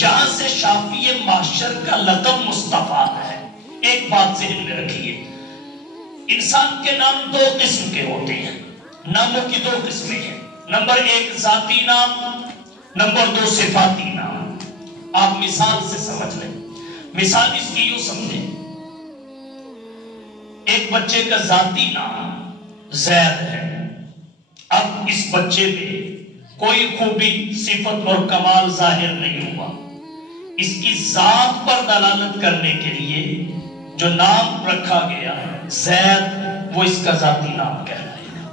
یہاں سے شافی معاشر کا لقب مستفاد ہے۔ ایک بات ذہن میں رکھیے، انسان کے نام دو قسم کے ہوتے ہیں، ناموں کی دو قسمیں ہیں، نمبر ایک ذاتی نام، نمبر دو صفاتی نام۔ آپ مثال سے سمجھ لیں، مثال اس کی یوں سمجھیں، ایک بچے کا ذاتی نام زید ہے، اب اس بچے میں کوئی خوبی صفت اور کمال ظاہر نہیں ہوا، اس کی ذات پر دلالت کرنے کے لیے جو نام رکھا گیا زید، وہ اس کا ذاتی نام کہلائے گا۔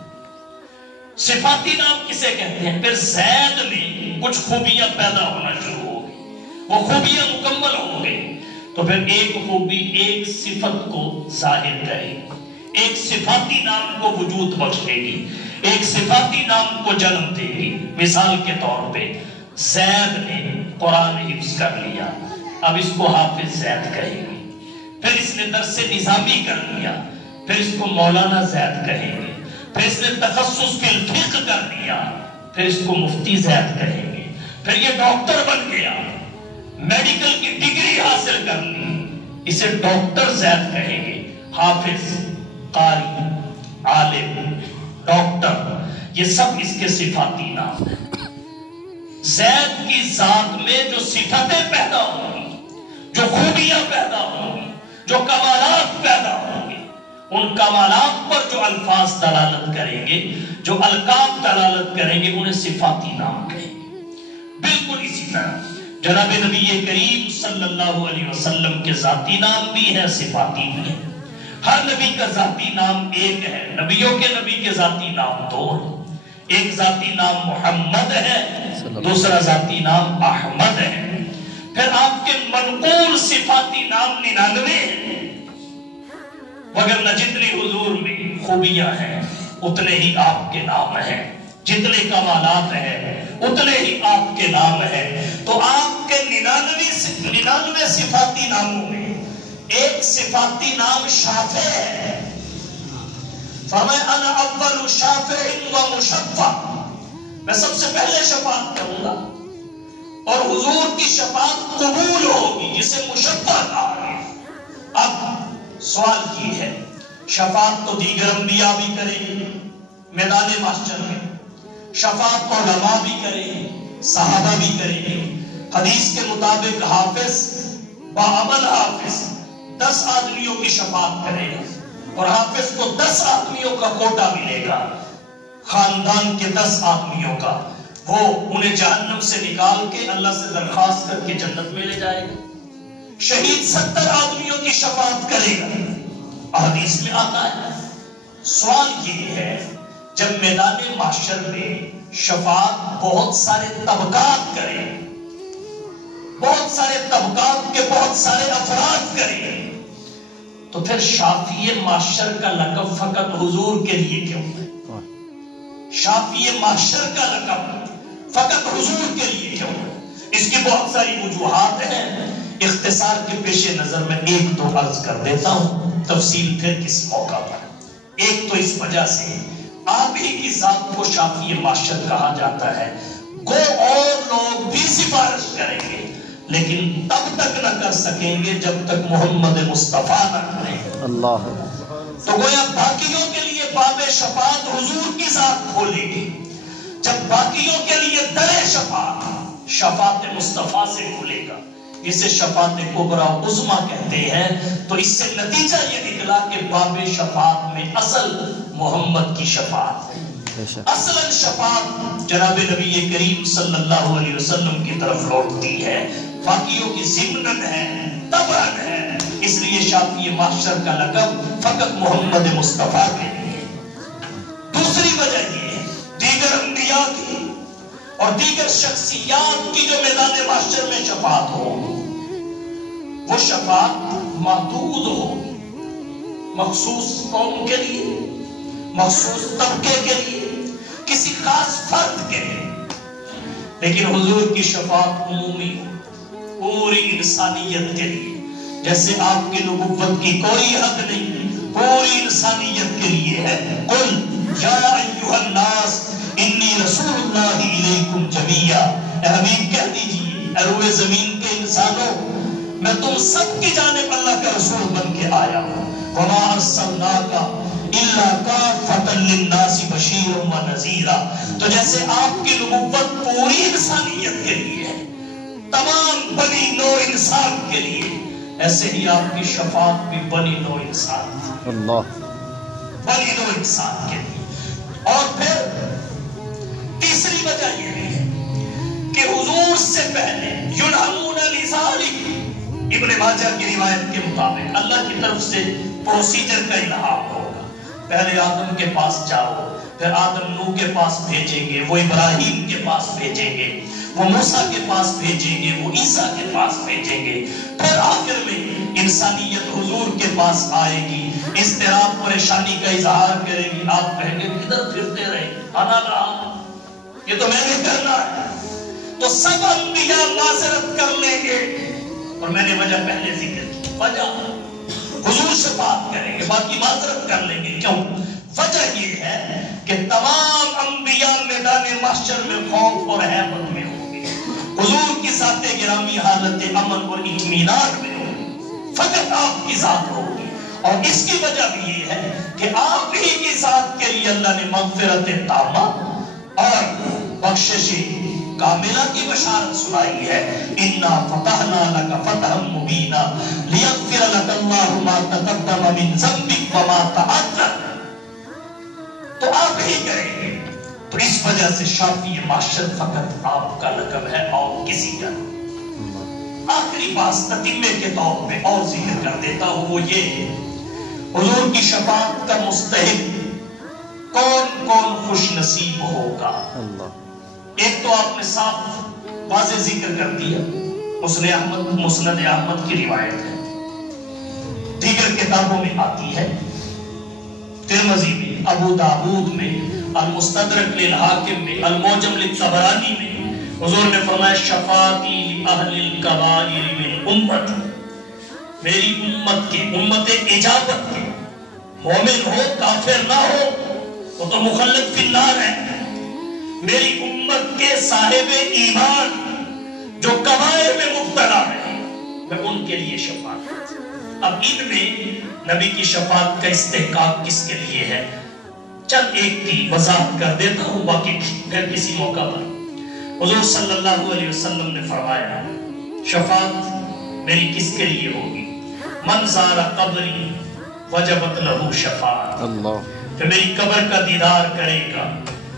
صفاتی نام کسے کہتے ہیں؟ پھر زید میں کچھ خوبیاں پیدا ہونا شروع ہو گئی، وہ خوبیاں مکمل ہو گئی، تو پھر ایک خوبی ایک صفت کو ظاہر کرے گی، ایک صفاتی نام کو وجود بخشے گی، ایک صفاتی نام کو جنم دے گی۔ مثال کے طور پہ زید نے قرآن حفظ کر لیا، اب اس کو حافظ زید کہیں گے، پھر اس نے درس نظامی کر لیا، پھر اس کو مولانا زید کہیں گے، پھر اس نے تخصص فی الفقہ کر لیا، پھر اس کو مفتی زید کہیں گے، پھر یہ ڈاکٹر بن گیا، میڈیکل کی ڈگری حاصل کر لی، اسے ڈاکٹر زید کہیں گے، حافظ، قاری، عالم، ڈاکٹر، یہ سب اس کے صفاتی نام ہیں۔ زید کی ذات میں جو صفتیں پیدا ہوں گی، جو خوبیاں پیدا ہوں گی، جو کمالات پیدا ہوں گے، ان کمالات پر جو الفاظ دلالت کریں گے، جو القاب دلالت کریں گے، انہیں صفاتی نام کہیں گے۔ بالکل اسی طرح جناب نبی کریم صلی اللہ علیہ وسلم کے ذاتی نام بھی ہے، صفاتی بھی ہے۔ ہر نبی کا ذاتی نام ایک ہے، نبیوں کے نبی کے ذاتی نام دو ہیں، ایک ذاتی نام محمد ہے، دوسرا ذاتی نام احمد ہے۔ پھر آپ کے منقول صفاتی نام 99 ہیں، وگرنہ جتنی حضور میں خوبیاں ہیں اتنے ہی آپ کے نام ہیں، جتنے کمالات ہیں اتنے ہی آپ کے نام ہیں۔ تو آپ کے 99 صفاتی ناموں میں ایک صفاتی نام شافع ہے، فرمایا انا اول شافع و مشفع، میں سب سے پہلے شفاعت کروں گا اور حضور کی شفاعت قبول ہوگی، جسے مشفع کہا ہے۔ اب سوال یہ ہے، شفاعت تو دیگر انبیاء بھی کریں گے میدان محشر میں، شفاعت علماء بھی کریں گے، صحابہ بھی کریں گے، حدیث کے مطابق حافظ بعمل حافظ 10 آدمیوں کی شفاعت کرے گا، اور حافظ کو 10 آدمیوں کا کوٹا ملے گا، خاندان کے 10 آدمیوں کا، وہ انہیں جہنم سے نکال کے اللہ سے درخواست کر کے جنت میں لے جائے گا۔ شہید 70 آدمیوں کی شفاعت کرے گا، حدیث میں آتا ہے۔ سوال یہ ہے، جب میدان محشر میں شفاعت بہت سارے طبقات کرے، بہت سارے طبقات کے بہت سارے افراد کرے، تو پھر شافی معاشر کا لقب فقط حضور کے لیے کیوں ہے؟ شافی معاشر کا لقب فقط حضور کے لیے کیوں ہے؟ اس کی بہت ساری وجوہات ہیں، اختصار کے پیش نظر میں ایک دو عرض کر دیتا ہوں، تفصیل پھر کس موقع پر۔ ایک تو اس وجہ سے آپ ہی کی ذات کو شافی معاشر کہا جاتا ہے، گو اور لوگ بھی سفارش کریں گے لیکن تب تک نہ کر سکیں گے جب تک محمد مصطفیٰ نہ کریں۔ اللہ، تو گویا باقیوں کے لیے باب شفاعت حضور کی ذات کھولے گی، جب باقیوں کے لیے در شفاعت شفاعت مصطفیٰ سے کھلے گا، اسے شفاعت کبریٰ عظمیٰ کہتے ہیں۔ تو اس سے نتیجہ یہ نکلا کہ باب شفاعت میں اصل محمد کی شفاعت ہے، اصلاً شفاعت جناب نبی کریم صلی اللہ علیہ وسلم کی طرف لوٹتی ہے، باقیوں کی ضمناً ہے، طبعاً ہے، اس لیے شافی معاشر کا لقب فقط محمد مصطفیٰ کے لیے۔ دوسری وجہ یہ ہے، دیگر انبیاء کی اور دیگر شخصیات کی جو میدان محشر میں شفاعت ہو، وہ شفاعت محدود ہو، مخصوص قوم کے لیے، مخصوص طبقے کے لیے، کسی خاص فرد کے لیے، لیکن حضور کی شفاعت عمومی ہو، پوری انسانیت کے لیے۔ جیسے آپ کی نبوت کی کوئی حد نہیں، پوری انسانیت کے لیے ہے۔ قل یا ایھا الناس انی رسول اللہ الیکم جمیعا، اے حبیب کہہ دیجئے روئے زمین کے انسانوں میں تم سب کی جانب اللہ کا رسول بن کے آیا ہوں وما ارسلناک الا کافۃ للناس بشیرا ونذیرا تو جیسے آپ کی نبوت پوری انسانیت کے لیے ہے تمام بنی نوع انسان کے لیے ایسے ہی آپ کی شفاعت بھی بنی نوع انسان اللہ بنی نوع انسان کے لیے اور پھر تیسری وجہ یہ بھی ہے کہ حضور سے پہلے یلہمون لذالک ابن ماجہ کی روایت کے مطابق اللہ کی طرف سے پروسیجر کا الہام ہوگا پہلے آدم کے پاس جاؤ پھر آدم نوح کے پاس بھیجیں گے وہ ابراہیم کے پاس بھیجیں گے وہ موسیٰ کے پاس بھیجیں گے وہ عیسیٰ کے پاس بھیجیں گے پھر آخر میں انسانیت حضور کے پاس آئے گی اضطراب پریشانی کا اظہار کرے گی آپ کہیں گے کدھر پھرتے رہے آنا رہا یہ تو میں نے کرنا ہے تو سب انبیاء معذرت کر لیں گے اور میں نے وجہ پہلے ذکر کی وجہ حضور سے بات کریں گے باقی معذرت کر لیں گے کیوں وجہ یہ ہے کہ تمام انبیاء میدان محشر میں خوف اور ہیبت میں ہوں گے حضور کی ذات گرامی حالت امن اور اطمینان میں ہوگی فقط آپ کی ذات ہوگی اور اس کی وجہ بھی یہ ہے کہ آپ ہی کی ذات کے لیے اللہ نے مغفرت تامہ اور بخشش کاملہ کی بشارت سنائی ہے انا فتحنا لک فتحا مبینا لیغفر لک اللہ ما تقدم من ذنبک وما تأخر تو آپ ہی کریں گے تو اس وجہ سے شافی محشر فقط آپ کا لقب ہے اور کسی کا آخری بات تتمے کے طور پہ اور ذکر کر دیتا ہوں وہ یہ حضور کی شفاعت کا مستحق کون کون خوش نصیب ہوگا ایک تو آپ نے صاف واضح ذکر کر دیا مسند احمد کی روایت ہے دیگر کتابوں میں آتی ہے ترمذی میں ابو داود میں المستدرک للحاکم میں المعجم للطبرانی میں حضور نے فرمایا شفاعتی لأہل الکبائر من امت میری امت کے امت اجابت کے مومن ہو کافر نہ ہو وہ تو مخلد فی النار ہے میری امت کے صاحب ایمان جو کبائر میں مبتلا ہے میں ان کے لیے شفاعت اب ان میں نبی کی شفاعت کا استحقاق کس کے لیے ہے چند ایک کی وضاحت کر دیتا ہوں باقی پھر کسی موقع پر حضور صلی اللہ علیہ وسلم نے فرمایا شفاعت میری کس کے لیے ہوگی من زار قبری وجبت لہو شفاعت جو میری قبر کا دیدار کرے گا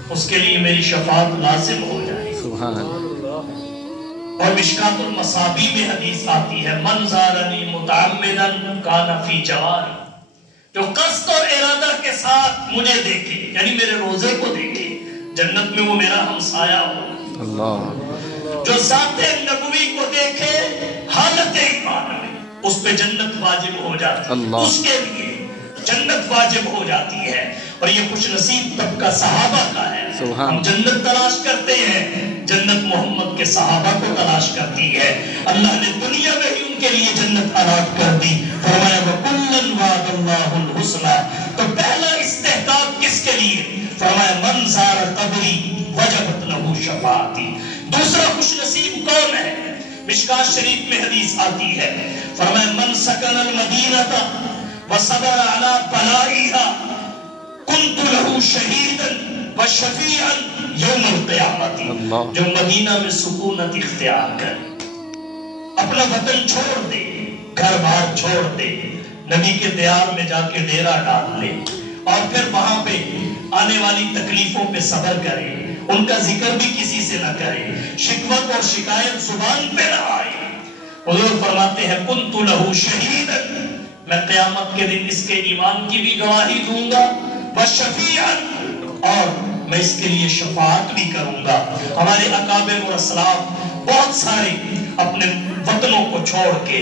اس کے لیے میری شفاعت لازم ہو جائے سبحان اللہ اور مشکات المصابی میں حدیث آتی ہے من زارنی متعمدا کان فی جواری جو قصد اور ارادہ کے ساتھ مجھے دیکھے یعنی میرے روزے کو دیکھے جنت میں وہ میرا ہمسایہ ہو اللہ جو ذات نبوی کو دیکھے حالت ایمان میں اس پہ جنت واجب ہو جاتی ہے اس کے لیے جنت واجب ہو جاتی ہے اور یہ خوش نصیب طبقہ صحابہ کا ہے ہم جنت تلاش کرتے ہیں جنت محمد کے صحابہ کو تلاش کرتی ہے اللہ نے دنیا میں ہی ان کے لیے جنت الاٹ کر دی فرمایا وَكُلًّا وَعَدَ اللَّهُ الْحُسْنَى تو پہلا استحقاق کس کے لیے فرمایا من زار قبری وجبت لہو شفاعتی دوسرا خوش نصیب کون ہے مشکات شریف میں حدیث آتی ہے فرمایا من سکن المدینہ وصبر علی بلائها کنت لہو شہیدا وشفیعا یوم القیامت جو مدینہ میں سکونت اختیار کر اپنا وطن چھوڑ دے گھر بار چھوڑ دے نبی کے دیار میں جا کے ڈیرا ڈال لے اور پھر وہاں پہ آنے والی تکلیفوں پہ صبر کرے ان کا ذکر بھی کسی سے نہ کرے شکوت اور شکایت زبان پہ نہ آئے حضور فرماتے ہیں کنت لہو شہیدا میں قیامت کے دن اس کے ایمان کی بھی گواہی دوں گا وشفیعا اور میں اس کے لیے شفاعت بھی کروں گا ہمارے اکابر اور اسلاف بہت سارے اپنے وطنوں کو چھوڑ کے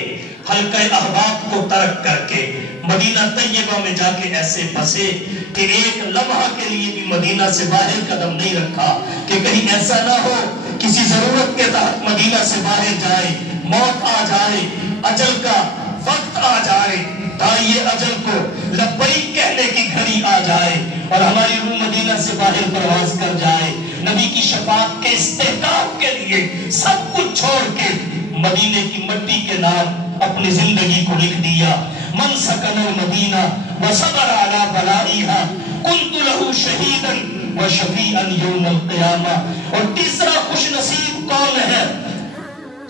حلقہ احباب کو ترک کر کے مدینہ طیبہ میں جا کے ایسے بسے کہ ایک لمحہ کے لیے بھی مدینہ سے باہر قدم نہیں رکھا کہ کہیں ایسا نہ ہو کسی ضرورت کے تحت مدینہ سے باہر جائے موت آ جائے اجل کا وقت آ جائے داعی اجل کو لبیک کہنے کی گھڑی آ جائے اور ہماری روح مدینہ سے باہر پرواز کر جائے نبی کی شفاعت کے استحقاق کے لیے سب کچھ چھوڑ کے مدینے کی مٹی کے نام اپنی زندگی کو لکھ دیا. من سکن المدینہ وصبر علی بلائیہا کنت لہ شہیدا وشفیعا یوم القیامہ. اور تیسرا خوش نصیب کون ہے؟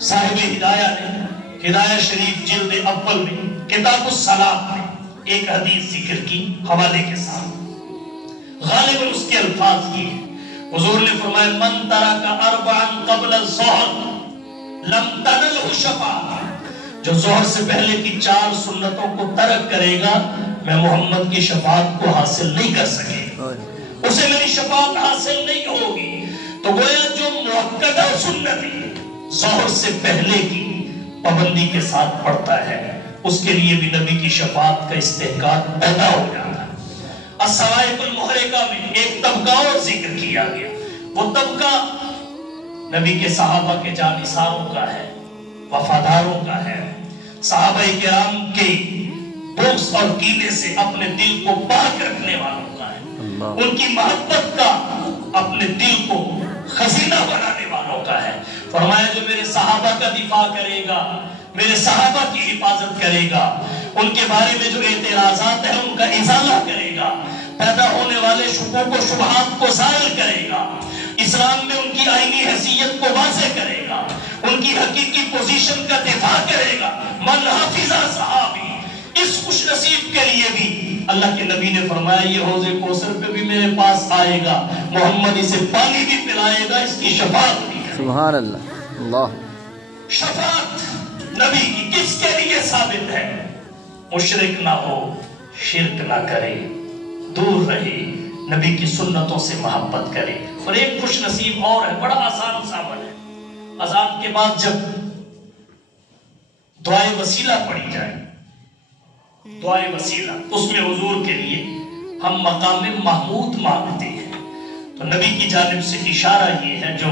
صاحب ہدایہ نے ہدایہ شریف جلد اول میں کتاب الصلاۃ میں ایک حدیث ذکر کی حوالے کے ساتھ. غالباً اس کے الفاظ یہ حضور نے فرمایا من ترک اربعا قبل الظہر لم تنلہ شفاعہ. جو ظہر سے پہلے کی 4 سنتوں کو ترک کرے گا میں محمد کی شفاعت کو حاصل نہیں کر سکے گا، اسے میری شفاعت حاصل نہیں ہوگی. تو گویا جو مؤکدہ سنتیں ظہر سے پہلے کی پابندی کے ساتھ پڑھتا ہے اس کے لیے بھی نبی کی شفاعت کا استحقاق پیدا ہو جاتا ہے. الصواعق المحرقہ میں ایک طبقہ اور ذکر کیا گیا. وہ طبقہ نبی کے صحابہ کے جانثاروں کا ہے، وفاداروں کا ہے، صحابہ کرام کے بغض اور کینے سے اپنے دل کو پاک رکھنے والوں کا ہے، ان کی محبت کا اپنے دل کو خزینہ بنانے والوں کا ہے. فرمایا جو میرے صحابہ کا دفاع کرے گا، میرے صحابہ کی حفاظت کرے گا، ان کے بارے میں جو اعتراضات ہیں ان کا ازالہ کرے گا، پیدا ہونے والے شکوک و شبہات کو زائل کرے گا، اسلام میں ان کی آئینی حیثیت کو واضح کرے گا، ان کی حقیقی پوزیشن کا دفاع کرے گا. من حافظہ صحابی. اس خوش نصیب کے لیے بھی اللہ کے نبی نے فرمایا یہ حوض کوثر پہ بھی میرے پاس آئے گا، محمد اسے پانی بھی پلائے گا، اس کی شفاعت بھی کرے گا. سبحان اللہ. اللہ شفاعت نبی کی کس کے لیے ثابت ہے؟ مشرک نہ ہو، شرک نہ کرے، دور رہے، نبی کی سنتوں سے محبت کرے. اور ایک خوش نصیب اور ہے، بڑا آسان سا عمل ہے. اذان کے بعد جب دعائے وسیلہ پڑھی جائے، دعائے وسیلہ اس میں حضور کے لیے ہم مقام محمود مانگتے ہیں. تو نبی کی جانب سے اشارہ یہ ہے جو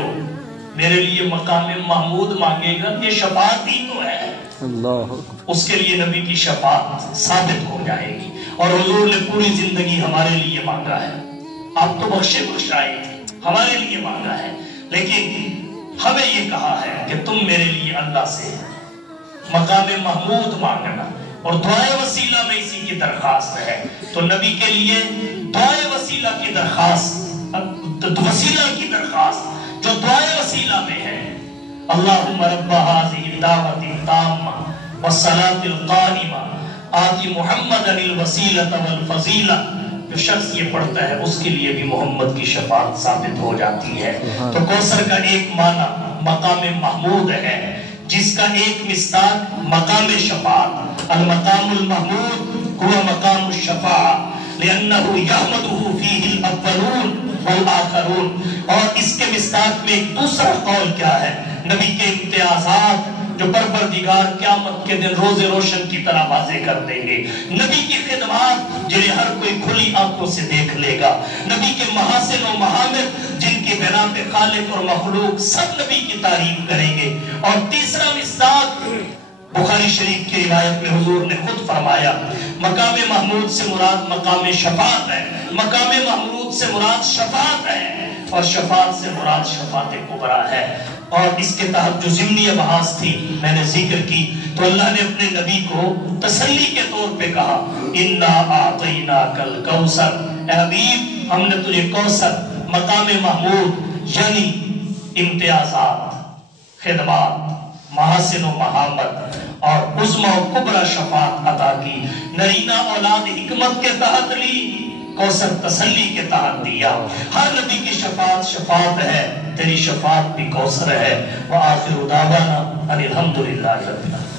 میرے لیے مقام محمود مانگے گا یہ شفاعت ہی تو ہے، اللہ اس کے لیے نبی کی شفاعت ثابت ہو جائے گی. اور حضور نے پوری زندگی ہمارے لیے مانگا ہے. آپ تو بخشے بخشائے تھے، ہمارے لیے مانگا ہے، لیکن ہمیں یہ کہا ہے کہ تم میرے لیے اللہ سے مقام محمود مانگنا. اور دعائے وسیلہ میں اسی کی درخواست ہے. تو نبی کے لیے دعائے وسیلہ کی درخواست، وسیلہ کی درخواست جو دعائے وسیلہ میں ہے، اللہم رب هذه الدعوة التامة والصلاة القائمة آتی محمد الوسیلۃ والفضیلہ. جو شخص یہ پڑھتا ہے اس کے لیے بھی محمد کی شفاعت ثابت ہو جاتی ہے. تو کوثر کا ایک معنی مقام محمود ہے، جس کا ایک مصداق مقام شفاعت. المقام المحمود هو مقام الشفاعة لأنه يحمده فيه الأولون والآخرون. اور اس کے مصداق میں ایک دوسرا قول کیا ہے؟ نبی کے امتیازات جو پروردگار قیامت کے دن روز روشن کی طرح واضح کر دیں گے. نبی کی خدمات جنہیں ہر کوئی کھلی آنکھوں سے دیکھ لے گا. نبی کے محاسن و محامد جن کی بنا پہ خالق اور مخلوق سب نبی کی تعریف کریں گے. اور تیسرا مصداق بخاری شریف کی روایت میں حضور نے خود فرمایا مقام محمود سے مراد مقام شفاعت ہے، مقام محمود سے مراد شفاعت ہے، اور شفاعت سے مراد شفاعت کبریٰ ہے. اور اس کے تحت جو ضمنی ابحاث تھی میں نے ذکر کی، تو اللہ نے اپنے نبی کو تسلی کے طور پہ کہا اِنَّا أَعْطَيْنَاكَ الْكَوْثَرَ، اے حبیب ہم نے تجھے کوثر، مقام محمود یعنی امتیازات، خدمات، محاسن و محمد اور عظمی و کبریٰ شفاعت عطا کی. نرینہ اولاد حکمت کے تحت لی، کوثر تسلی کے تحت دیا. ہر نبی کی شفاعت شفاعت ہے، تیری شفاعت بھی کوثر ہے. وآخر دعوانا ان الحمدللہ رب العالمین.